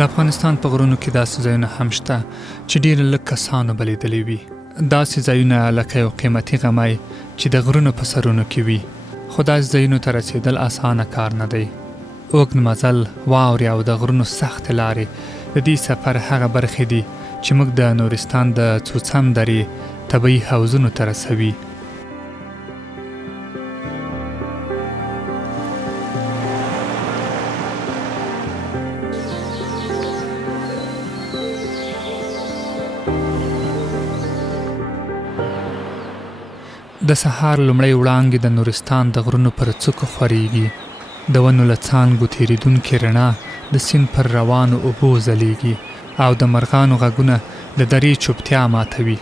د افغانستان په غرونو کې داسې ځایونه هم شته چې ډېر لږ کسانو به لیدلي وي. داسې ځایونه لکه یو قیمتي غمی چې د غرونو په سرونو کې وي. خو داسې ځایونو ته رسېدل اسانه کار نه دی. اوږد مزل، واورې او د غرونو سختې لارې د دې سفر هغه برخې دي چې موږ د نورستان د څوڅم درې طبیعي حوضونو ته رسوي. د سهار لومړی وړانګې د نورستان د غرونو پر څوکو خورېږي. د ونو له څانګو تېرېدونکې رڼا د سیند پر روانو اوبو ځلیږي او د مرغانو غږونه د درې چوپتیا ماتوي.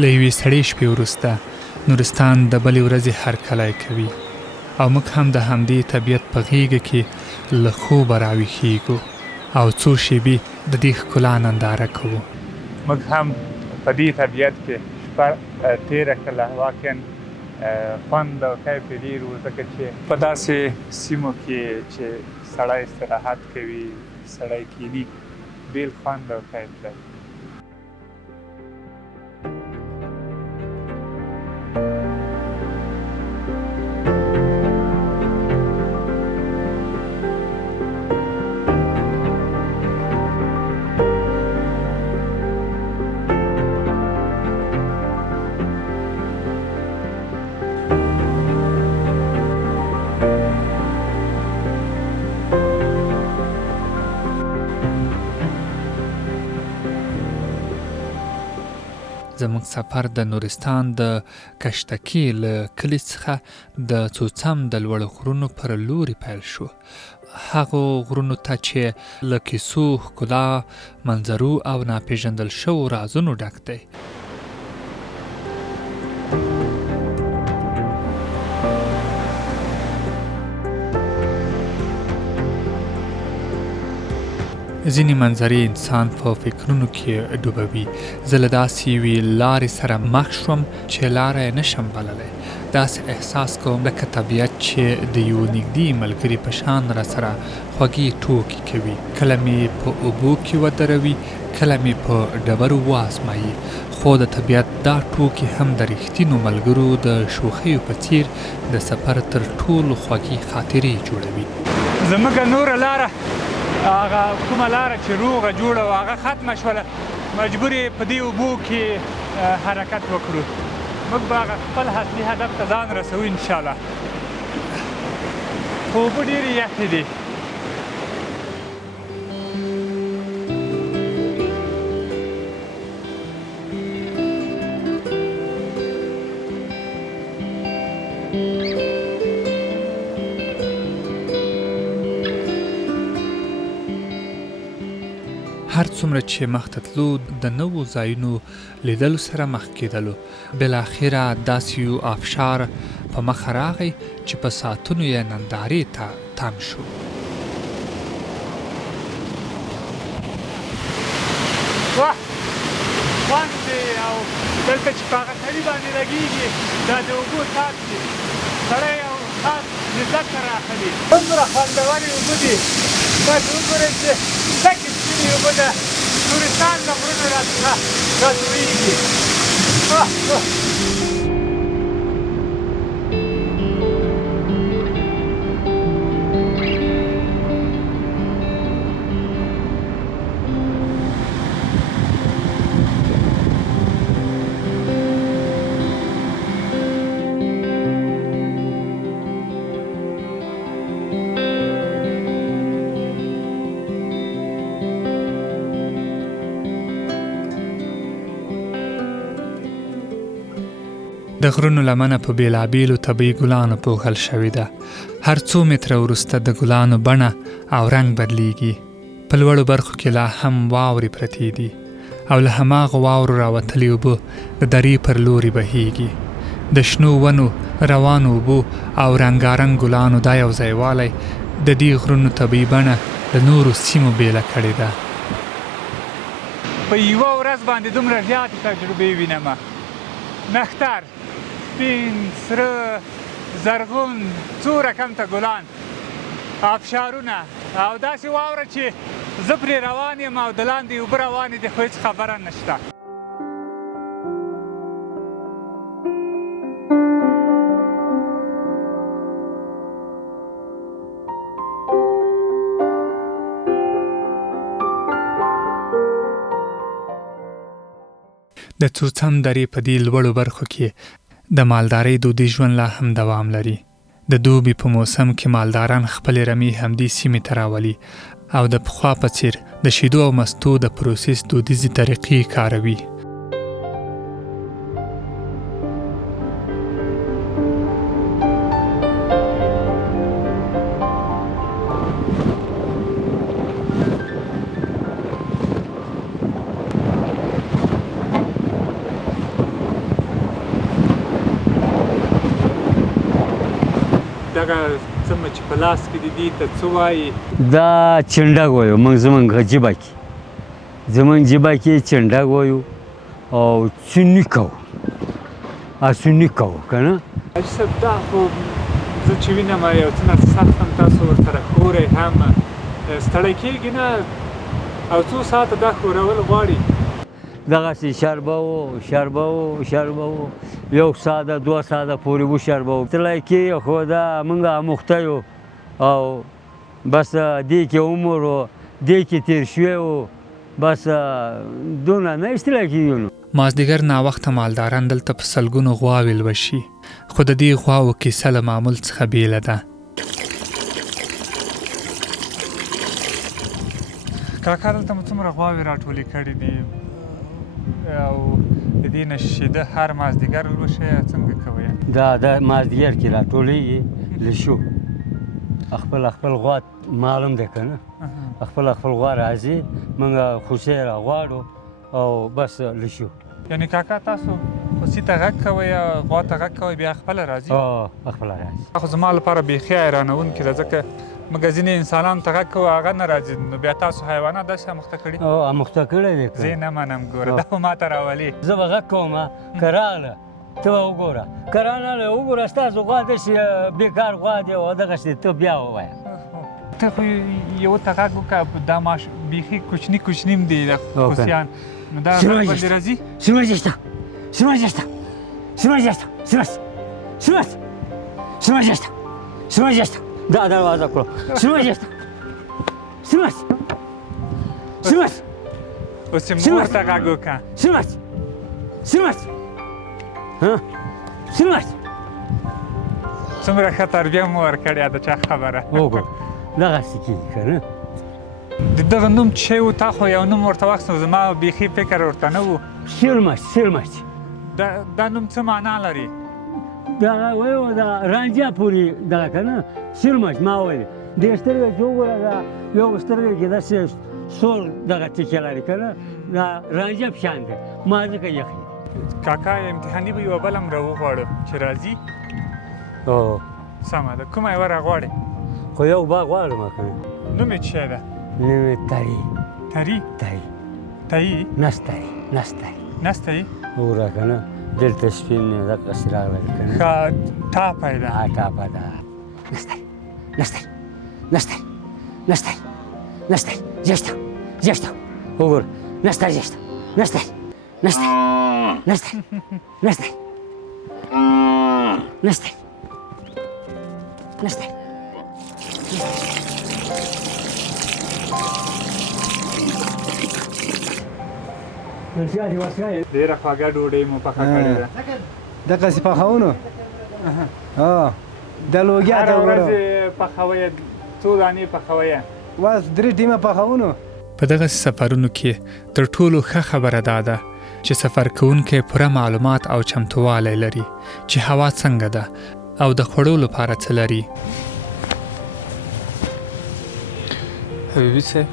له یوې سړې شپې وروسته نورستان د بلې ورځې هرکلی کوي او موږ هم د همدې طبیعت په غېږه کې له خوبه راویښېږو او څو شېبې د دې ښکلا ننداره کوو. موږ هم په دې طبیعت کې شپه تېره کړله. واقعا خوند او کیف یې ډېر و، ځکه چې په داسې سیمو کې چې سړی استراحت کوي، سړی کیني، بېل خوند او کیف لري. زموږ سفر د نورستان د کشتکي له کلي څخه د څوڅم د لوړو غرونو پر لوري پیل شو. هغو غرونو ته چې له کیسو، ښکلا، منظرو او ناپېژندل شوو رازونو ډک دی. ځینې منظرې انسان په فکرونو کې ډوبوي. زه له داسې یوې لارې سره مخ شوم چې لاره یې نشم بللی. داسې احساس کوم لکه طبیعت چې د یو نږدې ملګري په شان راسره خوږې ټوکې کوي. کله مې په اوبو کې ودروي، کله مې په ډبرو وازمایي. خو د طبیعت دا ټوکې هم د رښتینو ملګرو د شوخیو په څیر د سفر تر ټولو خوږې خاطرې جوړوي. زموږ نوره لاره، هغه کومه لاره چې روغه جوړه وه، هغه ختمه شوله. مجبور یې په دې اوبو کې حرکت وکړو. موږ به هغه خپل اصلي هدف ته ځان رسوو انشاءالله. خو اوبه ډېرې یخې دي. هر څومره چې مخته تلو د نوو ځایونو لیدلو سره مخ کېدلو. بالاخره داسې یو آبشار په مخه راغی چې په ساعتونو یې نندارې ته تم شو. واه خوند دی، او دلته چې په هغه سړي باندې لګېږي دا د اوبو څاڅ دي، سړی او خاص لذت ته راخلي. دومره خوندورې اوبه دي. تاسو وګورئ چې ډکې سپینې اوبه د نورستان له غرونو راڅخه راتویېږي. د غرونو لمنه په بېلابېلو طبیعي ګلانو پوښل شوې ده. هر څو متره وروسته د ګلانو بڼه او رنګ بدلیږي. په لوړو برخو کې لا هم واورې پرتې دي او له هماغو واورو راوتلې اوبه د درې پر لوري بهیږي. د شنو ونو، روانو اوبو او رنګارنګ ګلانو دا یو ځایوالی د دې غرونو طبیعي بڼه د نورو سیمو بېله کړې ده. په یوه ورځ باندې دومره زیاتې تجربې وینمه. نښتر، سپین، سره، زرغون، څو رقم ته ګلان، آبشارونه او داسې واوره چې زه پرې روان یم او د لاندې اوبه روانې دي خو هېڅ خبره نشته. د څوڅم درې په دې لوړو برخو کې د مالدارۍ دودیز ژوند لا هم دوام لري. د دوبي په موسم کې مالداران خپلې رمې همدې سیمې ته راولي او د پخوا په څېر د شیدو او مستو د پروسس دودیزې طریقې کاروي. دغه څه چې په لاس کې دي ته څه وایي؟ دا چنډک وایو موږ زموږ ژبه کې چنډک وایو او سني کوو که نه. حاجي صاحب دا خو زه چې وینم یو څه نه سخت هم تاسو ورسره ښورئ هم ستړی کېږي نه او څو ساعته دا ښورول غواړي؟ دغسې شربه و یو ساعته 2 ساعته پورې وشربو. تللی کېږي خو دا موږ اموخته یو او بس دې کې عمر و دې کې تېر شوی و بس دونه نه ایستلی کېږي. نو مازدیګر ناوخته مالداران دلته په سلګونو غواوې لوشي خو د دې غواوو کیسه له معمول څخه بیله ده. کاکا دلته مو څومره غواوې راټولې کړي دي او د دې نه شیده هر مازدیګر لوشئ څنګه کوئ؟ دا د مازدیګر کې راټولېږي لشو خپل غوا معلوم دی که نه خپل غوا راځي موږ خوشی راغواړو او بس لشو. یعنې کاکا تاسو خوسي ته غږ کوئ غوا ته غږ کوئ بیا خپله راځي؟ خپله راځي. خو زما لپاره بیخي حیرانوونکې ده ځکه موږ ځینې انسانانو ته غږ کوو هغه نه راځي نو بیا تاسو حیوانات داسې اموخته کړي؟ اموخته کړی دی. زه یې نه منم ګوره دا خو ما ته راولي. زه به غږ کوم که راغله ته به وګوره که رانغله وګوره ستاسو غوا داسې بېکار غوا دی او دغسې ته بیا ووایه. ته خو یو ته غږ وکړه دا ماش بیخي کوچني هم دي د خوسیان نو دا غږ باندې راځي؟ دا دروازه کړو اوس یې مور ته غږ وکړه څومره ښه تربیه مو ورکړې د چا خبره وګوره دغسې کېږي که نه. د دغه نوم چې و تا خو یو نوم ورته واخیستو زما بیخي فکر ورته نه و. سیلمچ دا نوم څه معنا لري؟ دغه وایو د رانجه پورې دغه که نه سیلمچ ما ویلې دې سترګه چې وګوره دا یو سترګه کې داسې سور دغه ټیکې لري که نه دا رانجه په شان دی ما ځکه یخي. کاکا امتحاني به یوه بله هم راوغواړو چې راځي؟ سمه ده کومه یوه راغواړې؟ خو یو به غواړم که نه. نوم یې څه شی ده؟ نوم یې تري. تري؟ نستري وګوره که نه دلته سپین دقسې راغلی که نه ښه ټاپه یې ده. ټاپه ده نستري زیشته وګوره نستري ډېره خوږه ډوډۍ مو پخه کړې ده. دغسې پخوو د لوګیا ته هره ورځ پخوئ څو دانې پخوئ؟ بس 3 ټیمه پخوو. په دغسې سفرونو کې تر ټولو ښه خبره دا ده چې سفر کوونکی پوره معلومات او چمتووالی لري چې هوا څنګه ده او د خوړو لپاره څه لري. حبیبي صاحب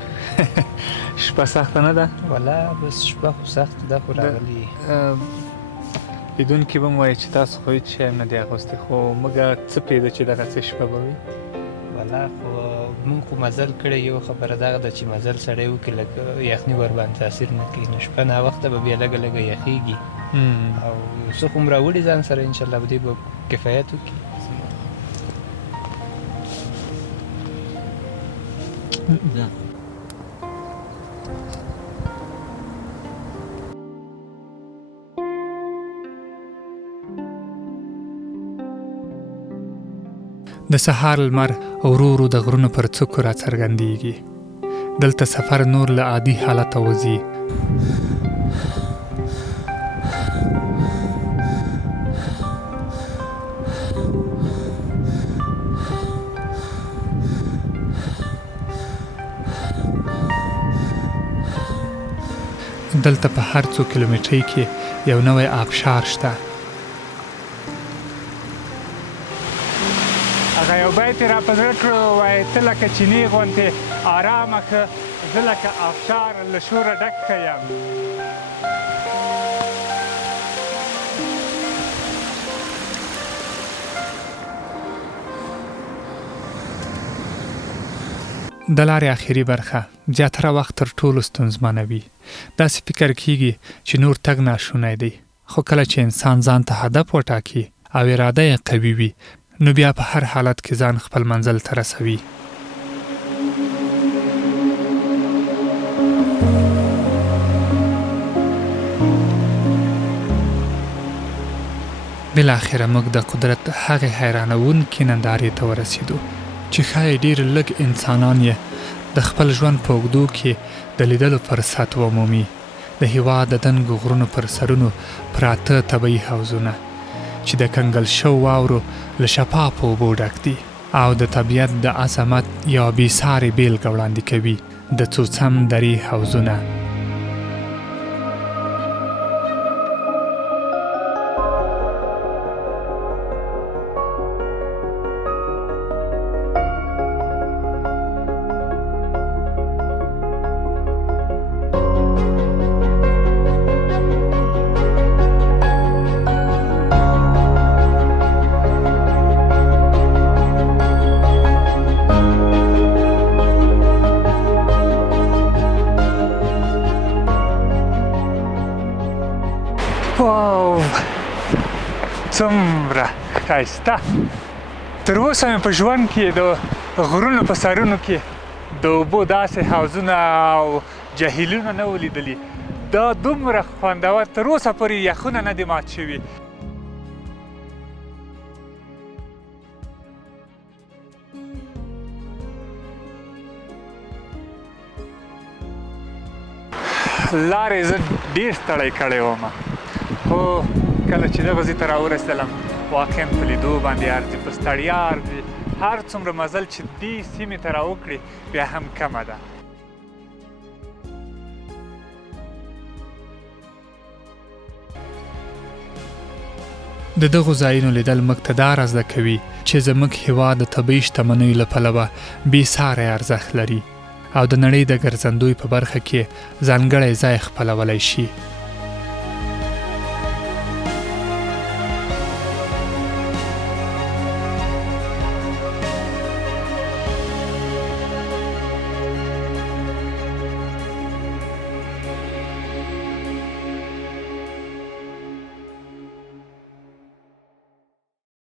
شپه سخته نه ده؟ والله بس شپه خو سخته ده خو راغلي لیدونکي به مو وایي چې تاسو خو هېڅ شی هم نه دی اغوستی خو موږ څه پرېږده چې دغسې شپه به وي؟ والله خو مونږ خو مزل کړی یو خبره دغه ده چې مزل سړی وکړي لکه یخني ورباندې تاثیر نه کوي نو شپه ناوخته به بیا لږه یخېږي او څه خو م راوړي ځان سره انشاءالله به دې به کفایت وکړي. د سهار لمر ورو ورو د غرونو پر څوکو راڅرګندېږي. دلته سفر نور له عادي حالته وځي. دلته په هر څو کیلومترۍ کې یو نوی آبشار شته. هغه یو بیت یې راپه زړه کړو، وایي ته لکه چینې غوندې ارامه ښه، زه لکه آبشار له شوره ډک ښه یم. د لارې آخري برخه زیاتره وخت تر ټولو ستونزمنه وي. داسې فکر کیږي چې نور تګ ناشونی دی، خو کله چې انسان ځان ته هدف وټاکي او اراده یې قوي وي نو بیا په هر حالت کې ځان خپل منزل ته رسوي. بالاخره موږ د قدرت هغې حیرانوونکې نندارې ته ورسېدو چې ښایي ډېر لږ انسانان یې د خپل ژوند په اوږدو کې د لیدلو فرصت ومومي. د هېواد د دنګو غرونو پر سرونو پراته طبیعي حوضونه چې د کنګل شوو واورو له شفافو اوبو ډک دي او د طبیعت د عظمت یوه بېسارې بېلګه وړاندې کوي. د څو څم درې حوضونه واو څومره ښایسته. تر اوسه مې په ژوند کې د غرونو په سرونو کې د اوبو داسې حوضونه او جهیلونه نه ولیدلي. دا دومره خوندور، تر اوسه پورې یخونه نه دي مات شوي. لارې زه ډېر ستړی کړی وم، خو کله چې دغه ځای ته راورسېدلم واقعا په لیدو باندې ارزي، په ستړیا ارزي. هر څومره مزل چې دې سیمې ته راوکړې بیا هم کمه ده. د دغو ځایونو لیدل موږ ته دا را زده کوي چې زموږ هېواد د طبیعي شتمنیو له پلوه بېساری ارزښت لري او د نړۍ د ګرځندوی په برخه کې ځانګړی ځای خپلولی شي.